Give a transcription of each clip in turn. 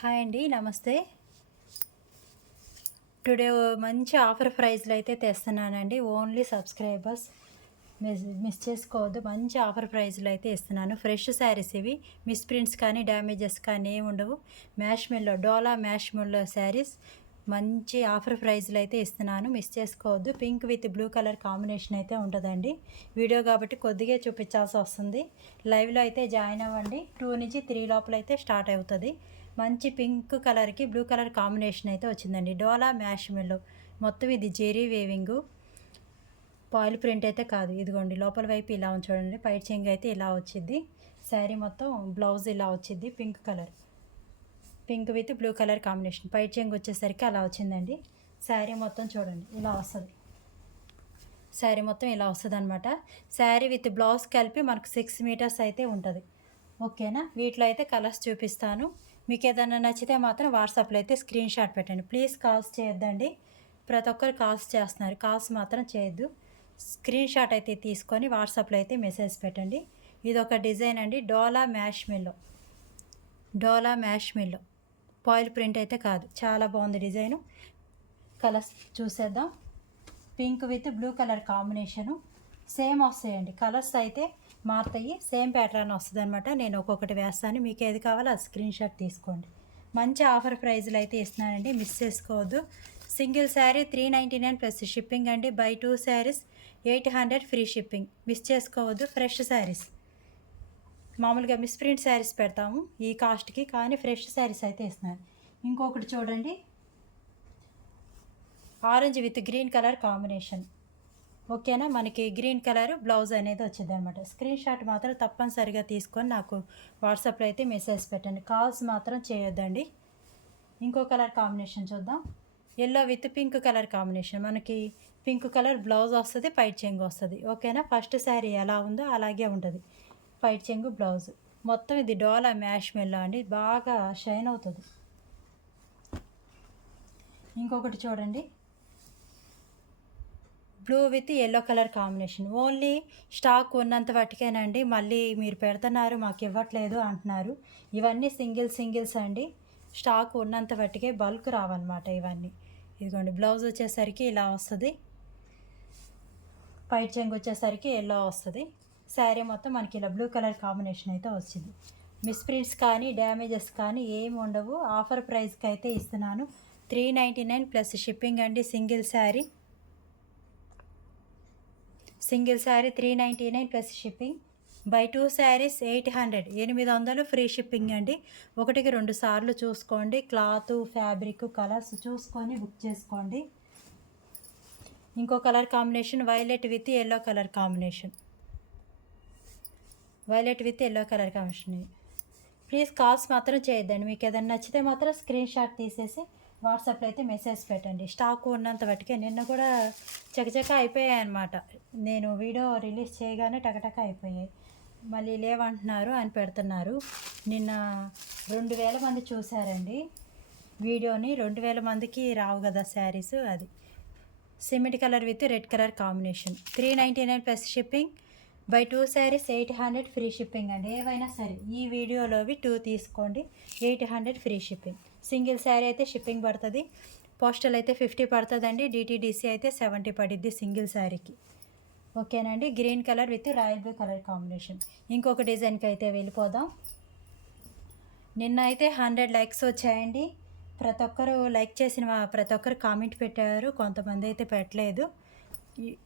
Hi అండి, నమస్తే. Today మంచి ఆఫర్ ప్రైస్లో అయితే తెస్తున్నానండి. ఓన్లీ సబ్స్క్రైబర్స్ మిస్ చేసుకోవద్దు. మంచి ఆఫర్ ప్రైస్లో అయితే ఇస్తున్నాను. ఫ్రెష్ శారీస్ ఇవి. మిస్ ప్రింట్స్ కానీ డ్యామేజెస్ కానీ ఏమి ఉండవు. డోలా మ్యాష్ మెల్లో శారీస్ మంచి ఆఫర్ ప్రైస్లో అయితే ఇస్తున్నాను. మిస్ చేసుకోవద్దు. Pink with blue colour combination అయితే ఉంటుందండి. వీడియో కాబట్టి కొద్దిగా చూపించాల్సి వస్తుంది. లైవ్లో అయితే జాయిన్ అవ్వండి. 2 నుంచి 3 లోపల అయితే స్టార్ట్ అవుతుంది. మంచి పింక్ కలర్కి బ్లూ కలర్ కాంబినేషన్ అయితే వచ్చిందండి. డోలా మ్యాష్ మెల్లో మొత్తం ఇది జెరీ వేవింగు, పాయిల్ ప్రింట్ అయితే కాదు. ఇదిగోండి లోపల వైపు ఇలా చూడండి. పైట్ చెంగు అయితే ఇలా వచ్చింది. శారీ మొత్తం బ్లౌజ్ ఇలా వచ్చింది. Pink with blue colour combination. పైట్ చెంగు వచ్చేసరికి అలా వచ్చిందండి. శారీ మొత్తం చూడండి ఇలా వస్తుంది. శారీ మొత్తం ఇలా వస్తుంది అనమాట. శారీ విత్ బ్లౌజ్ కలిపి మనకు 6 మీటర్స్ అయితే ఉంటుంది. ఓకేనా? వీటిలో అయితే కలర్స్ చూపిస్తాను. మీకు ఏదైనా నచ్చితే మాత్రం వాట్సాప్లో అయితే స్క్రీన్ షాట్ పెట్టండి. ప్లీజ్ కాల్స్ చేయొద్దండి. ప్రతి ఒక్కరు కాల్స్ చేస్తున్నారు. కాల్స్ మాత్రం చేయొద్దు. స్క్రీన్ షాట్ అయితే తీసుకొని వాట్సాప్లో అయితే మెసేజ్ పెట్టండి. ఇది ఒక డిజైన్ అండి. డోలా మ్యాష్ మెల్లో పాయిల్ ప్రింట్ అయితే కాదు. చాలా బాగుంది డిజైను. కలర్స్ చూసేద్దాం. Pink with blue colour combination same వస్తాయండి. కలర్స్ అయితే మారుతాయి. సేమ్ ప్యాటర్న్ వస్తుంది అనమాట. నేను ఒక్కొక్కటి వేస్తాను. మీకు ఏది కావాలో ఆ స్క్రీన్ షాట్ తీసుకోండి. మంచి ఆఫర్ ప్రైజ్లు అయితే ఇస్తున్నానండి. మిస్ చేసుకోవద్దు. సింగిల్ శారీ 399 ప్లస్ షిప్పింగ్ అండి. By 2 saris 800 free shipping. Miss చేసుకోవద్దు. ఫ్రెష్ శారీస్. మామూలుగా మిస్ ప్రింట్ శారీస్ పెడతాము ఈ కాస్ట్కి, కానీ ఫ్రెష్ శారీస్ అయితే ఇస్తున్నాను. ఇంకొకటి చూడండి. Orange with green colour combination. ఓకేనా? మనకి గ్రీన్ కలర్ బ్లౌజ్ అనేది వచ్చింది అనమాట. స్క్రీన్ షాట్ మాత్రం తప్పనిసరిగా తీసుకొని నాకు వాట్సాప్లో అయితే మెసేజ్ పెట్టండి. కాల్స్ మాత్రం చేయొద్దండి. ఇంకో కలర్ కాంబినేషన్ చూద్దాం. Yellow with pink colour combination. మనకి పింక్ కలర్ బ్లౌజ్ వస్తుంది, పైట్ చెంగు వస్తుంది. ఓకేనా? ఫస్ట్ శారీ ఎలా ఉందో అలాగే ఉంటుంది. పైట్ చెంగు బ్లౌజ్ మొత్తం ఇది డోలా మ్యాష్ మెల్లో అండి. బాగా షైన్ అవుతుంది. ఇంకొకటి చూడండి. Blue with yellow colour combination. Only stock ఉన్నంత వాటికేనండి. మళ్ళీ మీరు పెడుతున్నారు మాకు ఇవ్వట్లేదు అంటున్నారు. ఇవన్నీ సింగిల్స్ అండి. స్టాక్ ఉన్నంత వాటికే బల్క్ రావన్నమాట ఇవన్నీ. ఇదిగోండి బ్లౌజ్ వచ్చేసరికి ఇలా వస్తుంది. పైట్ చెంగు వచ్చేసరికి ఎల్లో వస్తుంది. శారీ మొత్తం మనకి ఇలా బ్లూ కలర్ కాంబినేషన్ అయితే వచ్చింది. మిస్ ప్రింట్స్ కానీ డ్యామేజెస్ కానీ ఏమి ఉండవు. ఆఫర్ ప్రైస్కి అయితే ఇస్తున్నాను. 399 ప్లస్ షిప్పింగ్ అండి. Single sari 399 plus shipping. By 2 saris 800 free shipping అండి. 1-2 సార్లు చూసుకోండి. క్లాత్, ఫ్యాబ్రిక్, కలర్స్ చూసుకొని బుక్ చేసుకోండి. ఇంకో colour combination violet with yellow colour combination. Please calls మాత్రం చేయొద్దండి. మీకు ఏదైనా నచ్చితే మాత్రం స్క్రీన్ షాట్ తీసేసి వాట్సాప్లో అయితే మెసేజ్ పెట్టండి. స్టాక్ ఉన్నంత వాటికే. నిన్న కూడా చకచక అయిపోయాయి అనమాట. నేను వీడియో రిలీజ్ చేయగానే టకటక అయిపోయాయి. మళ్ళీ లేవంటున్నారు అని పెడుతున్నారు. నిన్న 2000 మంది చూశారండి వీడియోని. 2000 మందికి రావు కదా శారీస్. అది cement colour with red colour combination. 399 plus shipping. By 2 saris 800 free shipping అండి. ఏవైనా సరే ఈ వీడియోలోవి 2 తీసుకోండి. 800 ఫ్రీ షిప్పింగ్. సింగిల్ శారీ అయితే షిప్పింగ్ పడుతుంది. పోస్టల్ అయితే 50 పడుతుందండి. డిటీడీసీ అయితే 70 పడిద్ది సింగిల్ శారీకి. ఓకేనండి? Green colour with royal blue colour combination. ఇంకొక డిజైన్కి అయితే వెళ్ళిపోదాం. నిన్న అయితే 100 లైక్స్ వచ్చాయండి. ప్రతి ఒక్కరు లైక్ చేసిన ప్రతి ఒక్కరు కామెంట్ పెట్టారు. కొంతమంది అయితే పెట్టలేదు.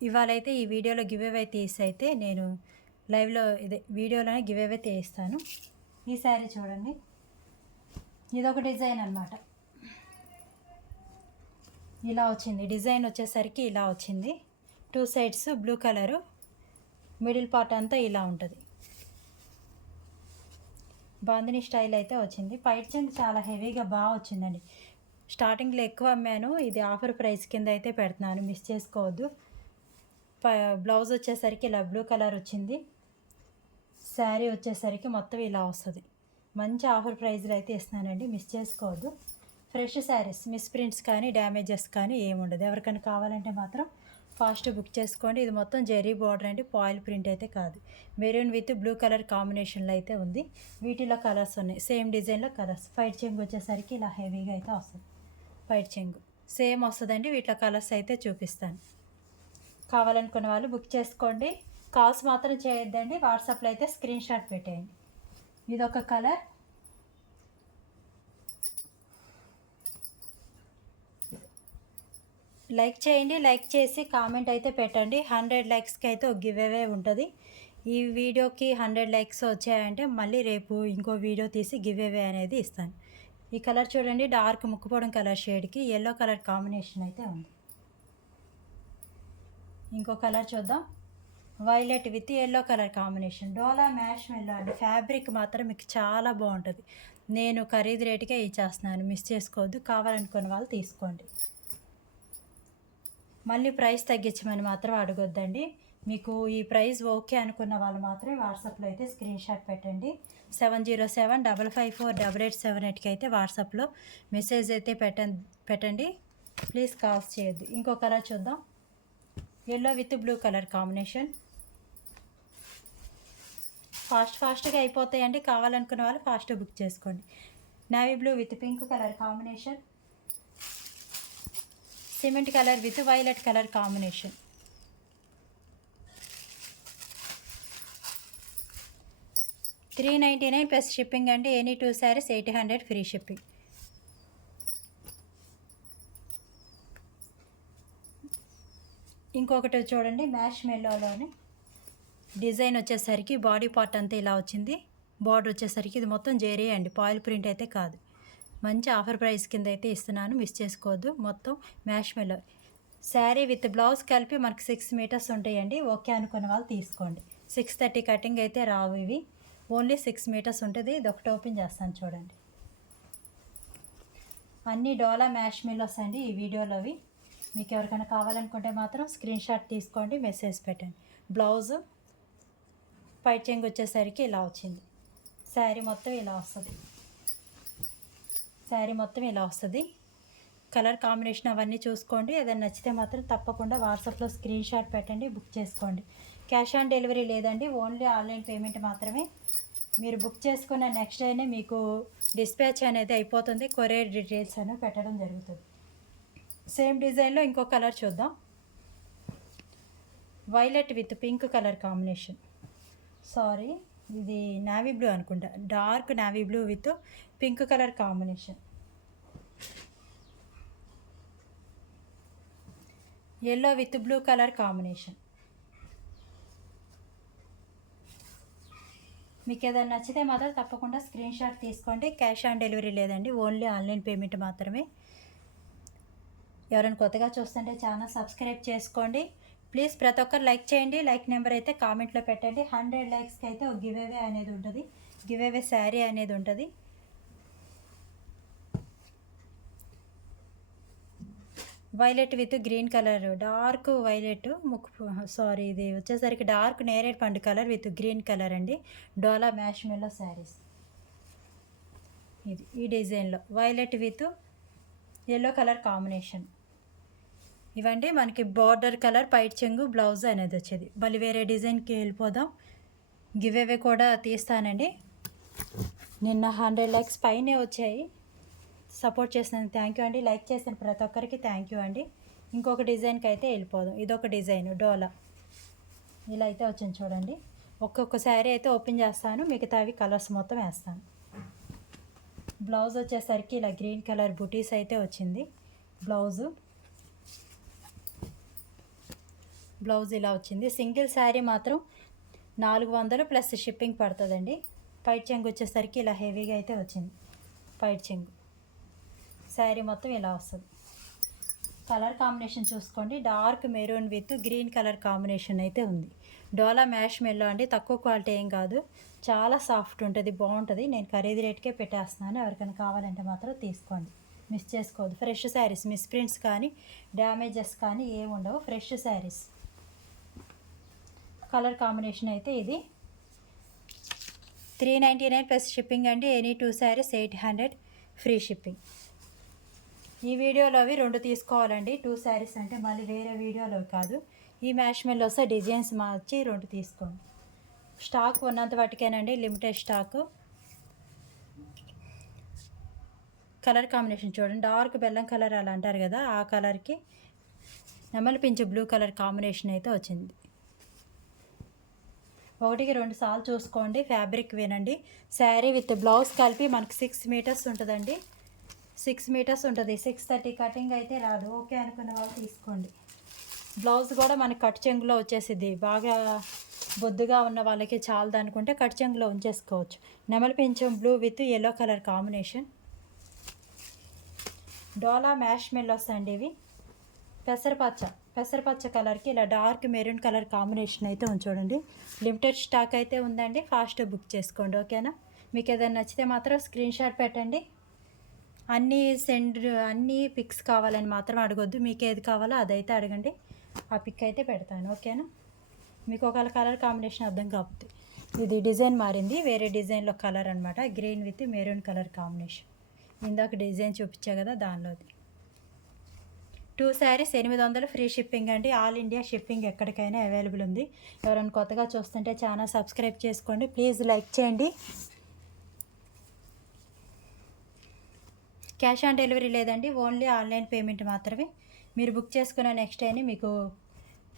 ఇవాళ అయితే ఈ వీడియోలో గివ్ అవే తీసి అయితే నేను లైవ్లో వీడియోలోనే గివ్ అవే తీస్తాను. ఈ శారీ చూడండి. ఇదొక డిజైన్ అనమాట. ఇలా వచ్చింది. డిజైన్ వచ్చేసరికి ఇలా వచ్చింది. 2 sides blue colour, middle part అంతా ఇలా ఉంటుంది. బాందిని స్టైల్ అయితే వచ్చింది. పైట్ చెంగు చాలా హెవీగా బాగా వచ్చిందండి. స్టార్టింగ్లో ఎక్కువ అమ్మాను. ఇది ఆఫర్ ప్రైస్ కింద అయితే పెడుతున్నాను. మిస్ చేసుకోవద్దు. బ్లౌజ్ వచ్చేసరికి ఇలా బ్లూ కలర్ వచ్చింది. శారీ వచ్చేసరికి మొత్తం ఇలా వస్తుంది. మంచి ఆఫర్ ప్రైజ్లో అయితే ఇస్తున్నానండి. మిస్ చేసుకోవద్దు. ఫ్రెష్ శారీస్. మిస్ ప్రింట్స్ కానీ డ్యామేజెస్ కానీ ఏముండదు. ఎవరికైనా కావాలంటే మాత్రం ఫాస్ట్ బుక్ చేసుకోండి. ఇది మొత్తం జెరీ బార్డర్ అండి, పాయిల్ ప్రింట్ అయితే కాదు. మెరూన్ విత్ బ్లూ కలర్ కాంబినేషన్లో అయితే ఉంది. వీటిలో కలర్స్ ఉన్నాయి, సేమ్ డిజైన్లో కలర్స్. పైట్ చెంగు వచ్చేసరికి ఇలా హెవీగా అయితే వస్తుంది. పైట్ చెంగు సేమ్ వస్తుందండి. వీటిలో కలర్స్ అయితే చూపిస్తాను. కావాలనుకున్న వాళ్ళు బుక్ చేసుకోండి. కాల్స్ మాత్రం చేయొద్దండి. వాట్సాప్లో అయితే స్క్రీన్ షాట్ పెట్టేయండి. ఇదొక కలర్. లైక్ చేయండి. లైక్ చేసి కామెంట్ అయితే పెట్టండి. 100 లైక్స్కి అయితే ఒక గివ్ అవే ఉంటుంది. ఈ వీడియోకి 100 లైక్స్ వచ్చాయంటే మళ్ళీ రేపు ఇంకో వీడియో తీసి గివ్ అవే అనేది ఇస్తాను. ఈ కలర్ చూడండి, డార్క్ ముక్కుపోవడం కలర్ షేడ్కి ఎల్లో కలర్ కాంబినేషన్ అయితే ఉంది. ఇంకో కలర్ చూద్దాం. Violet with yellow colour combination. Dola marshmallow అండి. ఫ్యాబ్రిక్ మాత్రం మీకు చాలా బాగుంటుంది. నేను ఖరీదు రేటుకే ఇచ్చేస్తున్నాను, మిస్ చేసుకోవద్దు. కావాలనుకున్న వాళ్ళు తీసుకోండి. మళ్ళీ ప్రైస్ తగ్గించమని మాత్రం అడగొద్దండి. మీకు ఈ ప్రైస్ ఓకే అనుకున్న వాళ్ళు మాత్రమే వాట్సాప్లో అయితే స్క్రీన్ షాట్ పెట్టండి. 7075548878కి అయితే వాట్సాప్లో మెసేజ్ అయితే పెట్టండి. ప్లీజ్ కాల్స్ చేయొద్దు. ఇంకో కలర్ చూద్దాం. Yellow with blue colour combination. ఫాస్ట్గా అయిపోతాయండి. కావాలనుకున్న వాళ్ళు ఫాస్ట్ బుక్ చేసుకోండి. Navy blue with pink colour combination. Cement colour with violet colour combination. $399 plus shipping అండి. Any 2 saris 800 free shipping. ఇంకొకటి చూడండి, మ్యాష్ మెల్లోలోని డిజైన్ వచ్చేసరికి బాడీ పార్ట్ అంతా ఇలా వచ్చింది. బార్డర్ వచ్చేసరికి ఇది మొత్తం జెరీ అండి, పాయిల్ ప్రింట్ అయితే కాదు. మంచి ఆఫర్ ప్రైస్ కింద అయితే ఇస్తున్నాను, మిస్ చేసుకోవద్దు. మొత్తం మ్యాష్ మెల్లో శారీ విత్ బ్లౌజ్ కలిపి మనకు 6 మీటర్స్ ఉంటాయండి. ఓకే అనుకున్న వాళ్ళు తీసుకోండి. 630 కటింగ్ అయితే రావు ఇవి, ఓన్లీ 6 మీటర్స్ ఉంటుంది. ఇది ఒకటి ఓపెన్ చేస్తాను చూడండి. అన్ని డోలా మ్యాష్ మెల్లోస్ అండి ఈ వీడియోలో అవి. మీకు ఎవరికైనా కావాలనుకుంటే మాత్రం స్క్రీన్ షాట్ తీసుకోండి, మెసేజ్ పెట్టండి. బ్లౌజు పైట్ చెంగు వచ్చేసరికి ఇలా వచ్చింది. శారీ మొత్తం ఇలా వస్తుంది. శారీ మొత్తం ఇలా వస్తుంది. కలర్ కాంబినేషన్ అవన్నీ చూసుకోండి. ఏదైనా నచ్చితే మాత్రం తప్పకుండా వాట్సాప్లో స్క్రీన్ షాట్ పెట్టండి, బుక్ చేసుకోండి. క్యాష్ ఆన్ డెలివరీ లేదండి, ఓన్లీ ఆన్లైన్ పేమెంట్ మాత్రమే. మీరు బుక్ చేసుకున్న నెక్స్ట్ డేనే మీకు డిస్పాచ్ అనేది అయిపోతుంది. కొరియర్ డీటెయిల్స్ అనేవి పెట్టడం జరుగుతుంది. సేమ్ డిజైన్లో ఇంకో కలర్ చూద్దాం. Violet with pink colour combination. Sorry, ఇది నావీ బ్లూ అనుకుంటా. Dark navy blue with pink colour combination. Yellow with blue colour combination. మీకు ఏదైనా నచ్చితే మాత్రం తప్పకుండా స్క్రీన్ షాట్ తీసుకోండి. క్యాష్ ఆన్ డెలివరీ లేదండి, ఓన్లీ ఆన్లైన్ పేమెంట్ మాత్రమే. ఎవరైనా కొత్తగా చూస్తుంటే ఛానల్ సబ్స్క్రైబ్ చేసుకోండి. ప్లీజ్ ప్రతి ఒక్కరు లైక్ చేయండి. లైక్ నెంబర్ అయితే కామెంట్లో పెట్టండి. 100 లైక్స్కి అయితే ఒక గివ్ అవే అనేది ఉంటుంది. గివ్ అవే శారీ అనేది ఉంటుంది. Violet with green colour, dark violet sorry ఇది వచ్చేసరికి డార్క్ నేరేడ్ పండు కలర్ విత్ గ్రీన్ కలర్ అండి. డోలా మ్యాష్ మెల్లో శారీస్. ఇది ఈ డిజైన్లో violet with yellow colour combination. ఇవండి మనకి బార్డర్ కలర్, పైట్ చెంగు, బ్లౌజ్ అనేది వచ్చేది. మళ్ళీ వేరే డిజైన్కి వెళ్ళిపోదాం. గివ్ అవే కూడా తీస్తానండి. నిన్న 100 లైక్స్ పైనే వచ్చాయి. సపోర్ట్ చేసినందుకు థ్యాంక్ యూ అండి. లైక్ చేసిన ప్రతి ఒక్కరికి థ్యాంక్ యూ అండి. ఇంకొక డిజైన్కి అయితే వెళ్ళిపోదాం. ఇదొక డిజైన్ డోలా ఇలా అయితే వచ్చింది చూడండి. ఒక్కొక్క శారీ అయితే ఓపెన్ చేస్తాను, మిగతావి కలర్స్ మొత్తం వేస్తాను. బ్లౌజ్ వచ్చేసరికి ఇలా గ్రీన్ కలర్ బుటీస్ అయితే వచ్చింది. బ్లౌజ్ ఇలా వచ్చింది. సింగిల్ శారీ మాత్రం 400 ప్లస్ షిప్పింగ్ పడుతుందండి. పైట్ చెంగు వచ్చేసరికి ఇలా హెవీగా అయితే వచ్చింది. పైట్ చెంగు శారీ మొత్తం ఇలా వస్తుంది. కలర్ కాంబినేషన్ చూసుకోండి. Dark maroon with green colour combination అయితే ఉంది. డోలా మ్యాష్ మెల్లో అండి, తక్కువ క్వాలిటీ ఏం కాదు, చాలా సాఫ్ట్ ఉంటుంది, బాగుంటుంది. నేను ఖరీదు రేట్కే పెట్టేస్తున్నాను. ఎవరికైనా కావాలంటే మాత్రం తీసుకోండి, మిస్ చేసుకోవద్దు. ఫ్రెష్ శారీస్, మిస్ ప్రింట్స్ కానీ డ్యామేజెస్ కానీ ఏమి ఉండవు. ఫ్రెష్ శారీస్. కలర్ కాంబినేషన్ అయితే ఇది. 399 ప్లస్ షిప్పింగ్ అండి. Any 2 saris 800 free shipping. ఈ వీడియోలో అవి 2 తీసుకోవాలండి. 2 శారీస్ అంటే మళ్ళీ వేరే వీడియోలో కాదు. ఈ మ్యాష్ మెల్లోస్ డిజైన్స్ మార్చి 2 తీసుకోండి. స్టాక్ ఉన్నంత వాటికేనండి, లిమిటెడ్ స్టాకు. కలర్ కాంబినేషన్ చూడండి, డార్క్ బెల్లం కలర్ అలా అంటారు కదా, ఆ కలర్కి నెమలి పింఛు బ్లూ కలర్ కాంబినేషన్ అయితే వచ్చింది. 1కి 2 సార్లు చూసుకోండి. ఫ్యాబ్రిక్ వేనండి. శారీ విత్ బ్లౌజ్ కలిపి మనకి 6 మీటర్స్ ఉంటుందండి. 6 మీటర్స్ ఉంటుంది. 630 కటింగ్ అయితే రాదు. ఓకే అనుకున్న వాళ్ళు తీసుకోండి. బ్లౌజ్ కూడా మనకి కట్ చెంగులో వచ్చేసిద్ది. బాగా బొద్దుగా ఉన్న వాళ్ళకి చాలదు అనుకుంటే కట్ చెంగులో ఉంచేసుకోవచ్చు. నెమలి పింఛం blue with yellow colour combination. Dola marshmallows అండి ఇవి. పెసరపచ్చ కలర్కి ఇలా డార్క్ మెరూన్ కలర్ కాంబినేషన్ అయితే చూడండి. లిమిటెడ్ స్టాక్ అయితే ఉందండి. ఫాస్ట్ బుక్ చేసుకోండి. ఓకేనా? మీకు ఏదైనా నచ్చితే మాత్రం స్క్రీన్ షాట్ పెట్టండి. అన్ని పిక్స్ కావాలని మాత్రం అడగొద్దు. మీకు ఏది కావాలో అదైతే అడగండి, ఆ పిక్ అయితే పెడతాను. ఓకేనా? మీకు ఒక కలర్ కాంబినేషన్ అర్థం కాకపోతే, ఇది డిజైన్ మారింది, వేరే డిజైన్లో కలర్ అనమాట. Green with maroon colour combination. ఇందాక డిజైన్ చూపించా కదా, దానిలోది. 2 శారీస్ 800 ఫ్రీ షిప్పింగ్ అండి. ఆల్ ఇండియా షిప్పింగ్ ఎక్కడికైనా అవైలబుల్ ఉంది. ఎవరైనా కొత్తగా చూస్తుంటే ఛానల్ సబ్స్క్రైబ్ చేసుకోండి. ప్లీజ్ లైక్ చేయండి. క్యాష్ ఆన్ డెలివరీ లేదండి, ఓన్లీ ఆన్లైన్ పేమెంట్ మాత్రమే. మీరు బుక్ చేసుకున్న నెక్స్ట్ డేని మీకు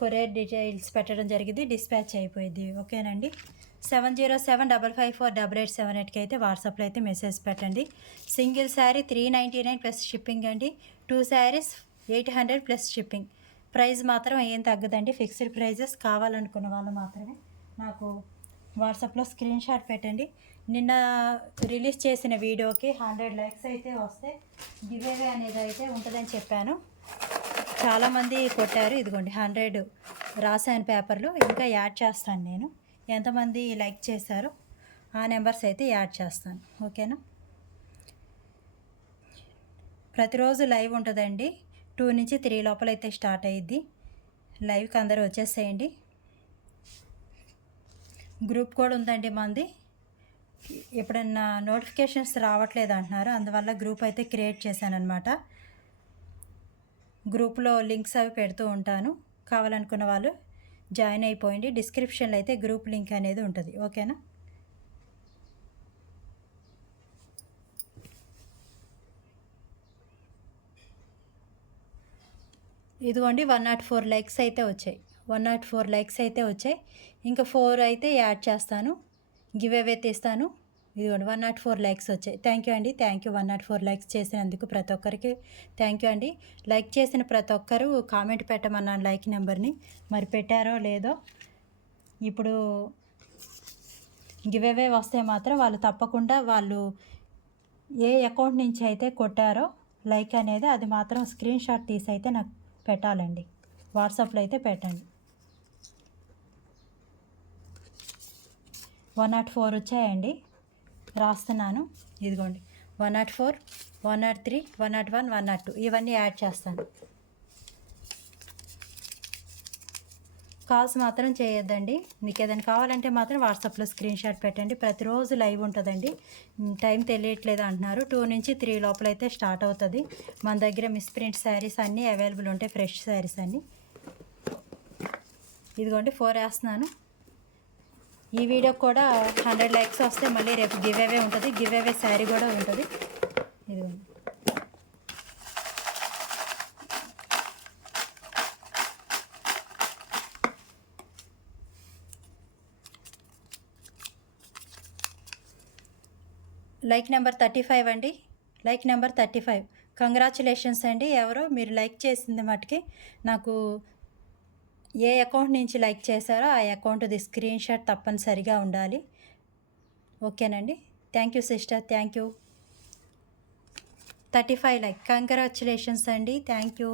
కొరియర్ డీటెయిల్స్ పెట్టడం జరిగింది, డిస్పాచ్ అయిపోయింది. ఓకేనండి? 7075548878కి అయితే వాట్సాప్లో అయితే మెసేజ్ పెట్టండి. సింగిల్ శారీ 399 ప్లస్ షిప్పింగ్ అండి. 2 శారీస్ 800 ప్లస్ షిప్పింగ్. ప్రైస్ మాత్రం ఏం తగ్గదండి, ఫిక్స్డ్ ప్రైజెస్. కావాలనుకున్న వాళ్ళు మాత్రమే నాకు వాట్సాప్లో స్క్రీన్ షాట్ పెట్టండి. నిన్న రిలీజ్ చేసిన వీడియోకి 100 లైక్స్ అయితే వస్తే గివేవే అనేది అయితే ఉంటుందని చెప్పాను. చాలామంది కొట్టారు. ఇదిగోండి 100 రాసాను పేపర్లు. ఇంకా యాడ్ చేస్తాను నేను. ఎంతమంది లైక్ చేశారో ఆ నెంబర్స్ అయితే యాడ్ చేస్తాను. ఓకేనా? ప్రతిరోజు లైవ్ ఉంటుందండి. 2 నుంచి 3 లోపల అయితే స్టార్ట్ అయ్యిద్ది. లైవ్కి అందరూ వచ్చేసేయండి. గ్రూప్ కూడా ఉందండి మంది. ఎప్పుడన్నా నోటిఫికేషన్స్ రావట్లేదు అంటున్నారు, అందువల్ల గ్రూప్ అయితే క్రియేట్ చేశాను అనమాట. గ్రూప్లో లింక్స్ అవి పెడుతూ ఉంటాను. కావాలనుకున్న వాళ్ళు జాయిన్ అయిపోయింది. డిస్క్రిప్షన్లో అయితే గ్రూప్ లింక్ అనేది ఉంటుంది. ఓకేనా? ఇదిగోండి 104 లైక్స్ అయితే వచ్చాయి. 104 లైక్స్ అయితే వచ్చాయి. ఇంకా 4 అయితే యాడ్ చేస్తాను, గివ్ అవే తీస్తాను. ఇదిగోండి 104 లైక్స్ వచ్చాయి. థ్యాంక్ యూ అండి. థ్యాంక్ యూ 104 లైక్స్ చేసినందుకు ప్రతి ఒక్కరికి థ్యాంక్ యూ అండి. లైక్ చేసిన ప్రతి ఒక్కరు కామెంట్ పెట్టమన్నాను లైక్ నెంబర్ని, మరి పెట్టారో లేదో. ఇప్పుడు గివ్ అవే వస్తే మాత్రం వాళ్ళు తప్పకుండా వాళ్ళు ఏ అకౌంట్ నుంచి అయితే కొట్టారో లైక్ అనేది, అది మాత్రం స్క్రీన్ షాట్ తీసి అయితే నాకు పెట్టాలండి. వాట్సాప్లో అయితే పెట్టండి. 104 వచ్చాయండి, రాస్తున్నాను. ఇదిగోండి 104, 103, 101, 102 ఇవన్నీ యాడ్ చేస్తాను. కాల్స్ మాత్రం చేయొద్దండి. మీకు ఏదైనా కావాలంటే మాత్రం వాట్సాప్లో స్క్రీన్ షాట్ పెట్టండి. ప్రతిరోజు లైవ్ ఉంటుందండి. టైం తెలియట్లేదు అంటున్నారు. 2 నుంచి 3 లోపల అయితే స్టార్ట్ అవుతుంది. మన దగ్గర మిస్ ప్రింట్ శారీస్ అన్నీ అవైలబుల్ ఉంటాయి, ఫ్రెష్ శారీస్ అన్నీ. ఇదిగోండి 4 వేస్తున్నాను. ఈ వీడియోకి కూడా 100 లైక్స్ వస్తే మళ్ళీ రేపు గివ్ అవే ఉంటుంది. గివ్ అవే శారీ కూడా ఉంటుంది. ఇదిగోండి. లైక్ నెంబర్ 35 అండి. Like number 35. కంగ్రాచులేషన్స్ అండి. ఎవరో మీరు లైక్ చేసింది మటుకి నాకు ఏ అకౌంట్ నుంచి లైక్ చేశారో ఆ అకౌంట్ది స్క్రీన్ షాట్ తప్పనిసరిగా ఉండాలి. ఓకేనండి? Thank you sister, thank you. 35 like. Congratulations అండి. Thank you.